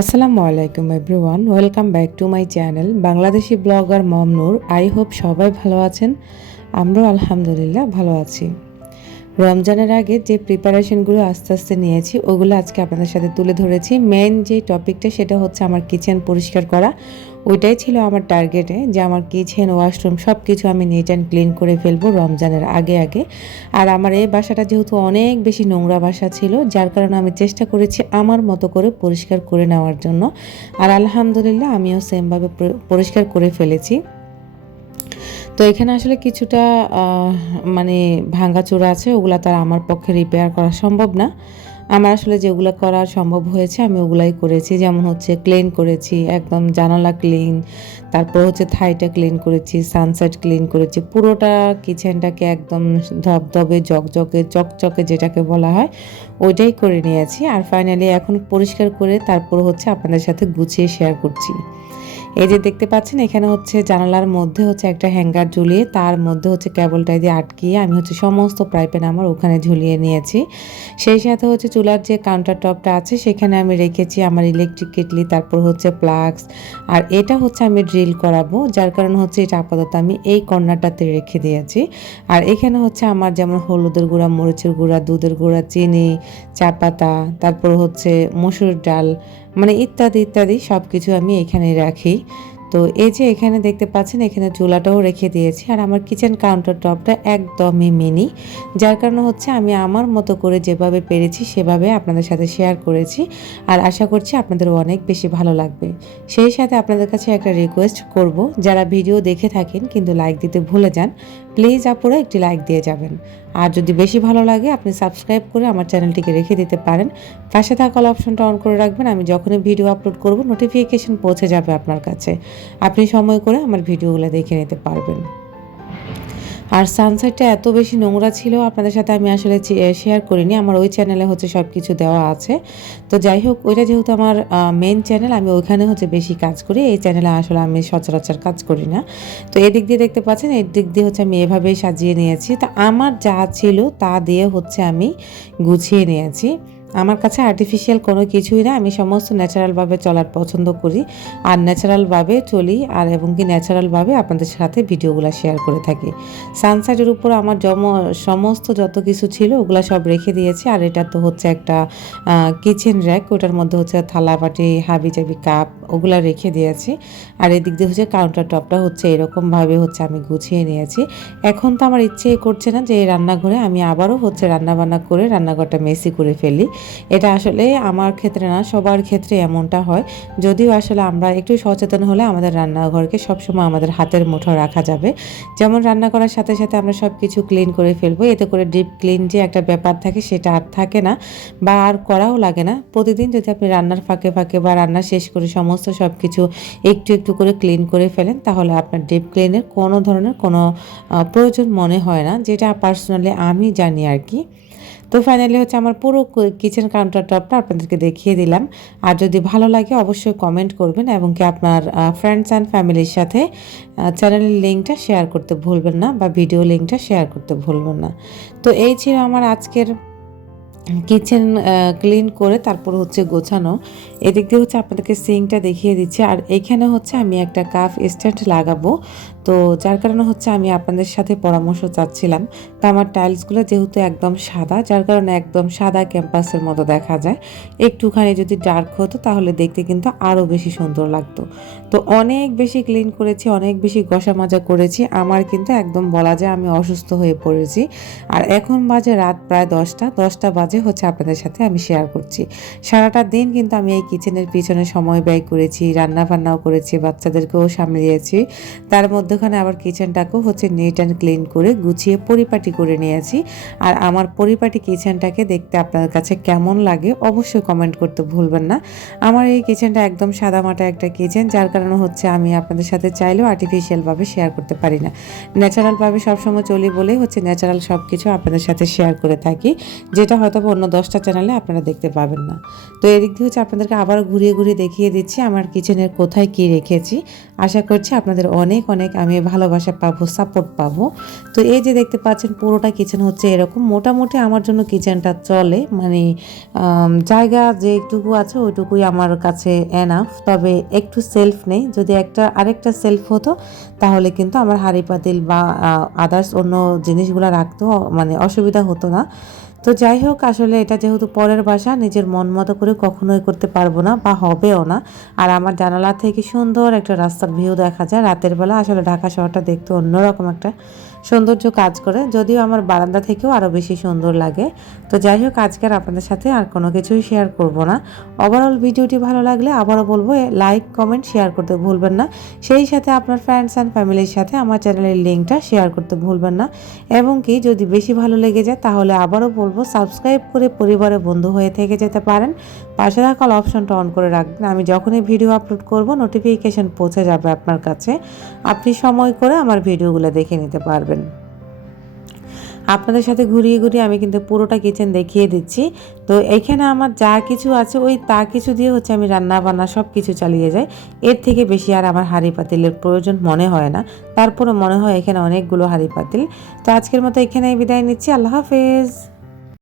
আসসালামু আলাইকুম everyone welcome back to my channel Bangladeshi blogger Momnur. I hope সবাই ভালো আছেন। আমরাও আলহামদুলিল্লাহ ভালো আছি। রমজানের আগে যে প্রিপারেশনগুলো আস্তে আস্তে নিয়েছি, ওগুলো আজকে আপনাদের সাথে তুলে ধরেছি। মেন যে টপিকটা সেটা হচ্ছে আমার কিচেন পরিষ্কার করা। ওইটাই ছিল আমার টার্গেটে যে আমার কিচেন ওয়াশরুম সব কিছু আমি নিট অ্যান্ড ক্লিন করে ফেলব রমজানের আগে আগে। আর আমার এই বাসাটা যেহেতু অনেক বেশি নোংরা বাসা ছিল, যার কারণে আমি চেষ্টা করেছি আমার মতো করে পরিষ্কার করে নেওয়ার জন্য। আর আলহামদুলিল্লাহ আমিও সেমভাবে পরিষ্কার করে ফেলেছি। তো এখানে আসলে কিছুটা মানে ভাঙ্গাচোরা আছে, ওগুলা তার আমার পক্ষে রিপেয়ার করা সম্ভব না। আমার আসলে যেগুলো করা সম্ভব হয়েছে, আমি ওগুলাই করেছি। যেমন হচ্ছে ক্লিন করেছি, একদম জানালা ক্লিন তারপর হচ্ছে থাইটা ক্লিন করেছি সানসেট ক্লিন করেছি। পুরোটা কিচেনটাকে একদম ধবধবে জকজকে চকচকে যেটাকে বলা হয়, ওইটাই করে নিয়েছি। আর ফাইনালি এখন পরিষ্কার করে তারপর হচ্ছে আপনাদের সাথে গুছিয়ে শেয়ার করছি। এই যে দেখতে পাচ্ছেন, এখানে হচ্ছে জানালার মধ্যে হচ্ছে একটা হ্যাঙ্গার ঝুলিয়ে, তার মধ্যে হচ্ছে কেবলটা দিয়ে আটকিয়ে আমি হচ্ছে সমস্ত প্রাইপেন আমার ওখানে ঝুলিয়ে নিয়েছি। সেই সাথে হচ্ছে চুলার যে কাউন্টার টপটা আছে, সেখানে আমি রেখেছি আমার ইলেকট্রিক কেটলি তারপর হচ্ছে প্লাগস আর এটা হচ্ছে আমি ড্রিল করাবো, যার কারণে হচ্ছে এটা আপাতত আমি এই কর্নারটাতে রেখে দিয়েছি। আর এখানে হচ্ছে আমার যেমন হলুদের গুঁড়া, মরিচের গুঁড়া, দুধের গুঁড়া, চিনি, চা পাতা, তারপর হচ্ছে মসুর ডাল মানে ইত্যাদি ইত্যাদি সব কিছু আমি এখানে রাখি। তো এই যে এখানে দেখতে পাচ্ছেন, এখানে চুলাটাও রেখে দিয়েছি। আর আমার কিচেন কাউন্টার টপটা একদমই মিনি যার কারণে হচ্ছে আমি আমার মতো করে যেভাবে পেরেছি সেভাবে আপনাদের সাথে শেয়ার করেছি। আর আশা করছি আপনাদের অনেক বেশি ভালো লাগবে। সেই সাথে আপনাদের কাছে একটা রিকোয়েস্ট করব, যারা ভিডিও দেখে থাকেন কিন্তু লাইক দিতে ভুলে যান প্লিজ আপুরা একটি লাইক দিয়ে যাবেন। আর যদি বেশি ভালো লাগে, আপনি সাবস্ক্রাইব করে আমার চ্যানেলটিকে রেখে দিতে পারেন। পাশে থাকা অপশনটা অন করে রাখবেন, আমি যখনই ভিডিও আপলোড করব নোটিফিকেশন পৌঁছে যাবে আপনার কাছে। আপনি সময় করে আমার ভিডিওগুলো দেখে নিতে পারবেন। আর সানসেটটা এত বেশি নোংরা ছিল, আপনাদের সাথে আমি আসলে শেয়ার করিনি। আমার ওই চ্যানেলে হচ্ছে সব কিছু দেওয়া আছে। তো যাই হোক, ওইটা যেহেতু আমার মেন চ্যানেল আমি ওইখানে হচ্ছে বেশি কাজ করি। এই চ্যানেলে আসলে আমি সচরাচর কাজ করি না। তো এদিক দিয়ে দেখতে পাচ্ছেন এই দিক দিয়ে হচ্ছে আমি এভাবেই সাজিয়ে নিয়েছি। তো আমার যা ছিল তা দিয়ে হচ্ছে আমি গুছিয়ে নিয়েছি। আমার কাছে আর্টিফিশিয়াল কোনো কিছুই না, আমি সমস্ত ন্যাচারালভাবে চলার পছন্দ করি। আর ন্যাচারালভাবে চলি, আর এবং কি ন্যাচারালভাবে আপনাদের সাথে ভিডিওগুলো শেয়ার করে থাকি। সানসাইডের উপর আমার জম সমস্ত যত কিছু ছিল, ওগুলো সব রেখে দিয়েছি। আর এটা তো হচ্ছে একটা কিচেন র্যাক ওটার মধ্যে হচ্ছে থালা বাটি হাবি চাবি কাপ ওগুলা রেখে দিয়েছি। আর এদিক দিয়ে হচ্ছে কাউন্টার টপটা হচ্ছে এরকমভাবে হচ্ছে আমি গুছিয়ে নিয়েছি। এখন তো আমার ইচ্ছে করছে না যে এই রান্নাঘরে আমি আবারও হচ্ছে রান্নাবান্না করে রান্নাঘরটা মেসি করে ফেলি। এটা আসলে আমার ক্ষেত্রে না, সবার ক্ষেত্রে এমনটা হয়। যদিও আসলে আমরা একটু সচেতন হলে আমাদের রান্নাঘরকে সবসময় আমাদের হাতের মুঠো রাখা যাবে। যেমন রান্না করার সাথে সাথে আমরা সব কিছু ক্লিন করে ফেলব। এতে করে ডিপ ক্লিন যে একটা ব্যাপার থাকে সেটা আর থাকে না। বা আর করাও লাগে না। প্রতিদিন যদি আপনি রান্নার ফাঁকে ফাঁকে বা রান্না শেষ করে সমস্ত সব কিছু একটু একটু করে ক্লিন করে ফেলেন, তাহলে আপনার ডিপ ক্লিনের কোনো ধরনের কোনো প্রয়োজন মনে হয় না, যেটা পার্সোনালি আমি জানি আর কি। তো ফাইনালি হচ্ছে আমার পুরো কিচেন কাউন্টার টপটা আপনাদেরকে দেখিয়ে দিলাম। আর যদি ভালো লাগে অবশ্যই কমেন্ট করবেন এবং কি আপনার ফ্রেন্ডস অ্যান্ড ফ্যামিলির সাথে চ্যানেলের লিঙ্কটা শেয়ার করতে ভুলবেন না বা ভিডিও লিঙ্কটা শেয়ার করতে ভুলবেন না। তো এই ছিল আমার আজকের কিচেন ক্লিন করে তারপর হচ্ছে গোছানো। এদিক দিয়ে হচ্ছে আপনাদেরকে সিঙ্কটা দেখিয়ে দিচ্ছি। আর এখানে হচ্ছে আমি একটা কাফ স্ট্যান্ড লাগাবো। তো যার কারণে হচ্ছে আমি আপনাদের সাথে পরামর্শ চাচ্ছিলাম। তো আমার টাইলসগুলো যেহেতু একদম সাদা, যার কারণে একদম সাদা ক্যাম্পাসের মতো দেখা যায়। একটুখানি যদি ডার্ক হতো তাহলে দেখতে কিন্তু আরও বেশি সুন্দর লাগতো। তো অনেক বেশি ক্লিন করেছি, অনেক বেশি গসা মাজা করেছি। আমার কিন্তু একদম বলা যায় আমি অসুস্থ হয়ে পড়েছি। আর এখন বাজে রাত প্রায় দশটা দশটা বাজে। হচ্ছে আপনাদের সাথে আমি শেয়ার করছি। সারাটা দিন কিন্তু আমি এই কিচেনের পিছনে সময় ব্যয় করেছি রান্না বান্নাও করেছি, বাচ্চাদেরকেও সামলিয়েছি। তার মধ্যে ওখানে আবার কিচেনটাকেও হচ্ছে নেট অ্যান্ড ক্লিন করে গুছিয়ে পরিপাটি করে নিয়েছি। আর আমার পরিপাটি কিচেনটাকে দেখতে আপনার কাছে কেমন লাগে অবশ্যই কমেন্ট করতে ভুলবেন না। আমার এই কিচেনটা একদম সাদামাটা একটা কিচেন যার কারণে হচ্ছে আমি আপনাদের সাথে চাইলেও আর্টিফিশিয়ালভাবে শেয়ার করতে পারি না। ন্যাচারালভাবে সবসময় চলি বলেই হচ্ছে ন্যাচারাল সব কিছু আপনাদের সাথে শেয়ার করে থাকি, যেটা হয়তো হবে অন্য দশটা চ্যানেলে আপনারা দেখতে পাবেন না। তো এদিক দিয়ে হচ্ছে আপনাদেরকে আবার ঘুরিয়ে ঘুরিয়ে দেখিয়ে দিচ্ছি আমার কিচেনের কোথায় কি রেখেছি। আশা করছি আপনাদের অনেক অনেক আমি ভালোবাসা পাবো সাপোর্ট পাবো। তো এই যে দেখতে পাচ্ছেন পুরোটা কিচেন হচ্ছে এরকম। মোটামুটি আমার জন্য কিচেনটা চলে মানে জায়গা যেটুকু আছে ওইটুকুই আমার কাছে এনাফ তবে একটু সেলফ নেই। যদি একটা, আরেকটা সেলফ হতো, তাহলে কিন্তু আমার হাঁড়ি পাতিল বা আদার্স অন্য জিনিসগুলো রাখতেও মানে অসুবিধা হতো না। তো যাই হোক, আসলে এটা যেহেতু পরের বাসা, নিজের মন মতো করে কখনোই করতে পারব না বা হবেও না। আর আমার জানালা থেকে সুন্দর একটা রাস্তার ভিউ দেখা যায়। রাতের বেলা আসলে ঢাকা শহরটা দেখতে অন্যরকম একটা সৌন্দর্য কাজ করে, যদিও আমার বারান্দা থেকেও আরও বেশি সুন্দর লাগে। তো যাই হোক, আজকে আর আপনাদের সাথে আর কোনো কিছুই শেয়ার করব না। ওভারঅল ভিডিওটি ভালো লাগলে আবারও বলব লাইক কমেন্ট শেয়ার করতে ভুলবেন না। সেই সাথে আপনার ফ্রেন্ডস অ্যান্ড ফ্যামিলির সাথে আমার চ্যানেলের লিঙ্কটা শেয়ার করতে ভুলবেন না। এবং কি, যদি বেশি ভালো লেগে যায়, তাহলে আবারও বলব সাবস্ক্রাইব করে পরিবারের বন্ধু হয়ে থেকে যেতে পারেন। পাশে থাকা অপশনটা অন করে রাখবেন। আমি যখনই ভিডিও আপলোড করব নোটিফিকেশন পৌঁছে যাবে আপনার কাছে। আপনি সময় করে আমার ভিডিওগুলো দেখে নিতে পারবেন। আপনাদের সাথে ঘুরিয়ে ঘুরিয়ে আমি কিন্তু পুরোটা কিচেন দেখিয়ে দিচ্ছি। তো এখানে আমার যা কিছু আছে, ওই তা কিছু দিয়ে হচ্ছে আমি রান্না বান্না সব কিছু চালিয়ে যাই। এর থেকে বেশি আর আমার হাঁড়ি পাতিলের প্রয়োজন মনে হয় না। তারপরে মনে হয় এখানে অনেকগুলো হাঁড়ি পাতিল। তো আজকের মতো এখানে বিদায় নিচ্ছি। আল্লাহ হাফেজ।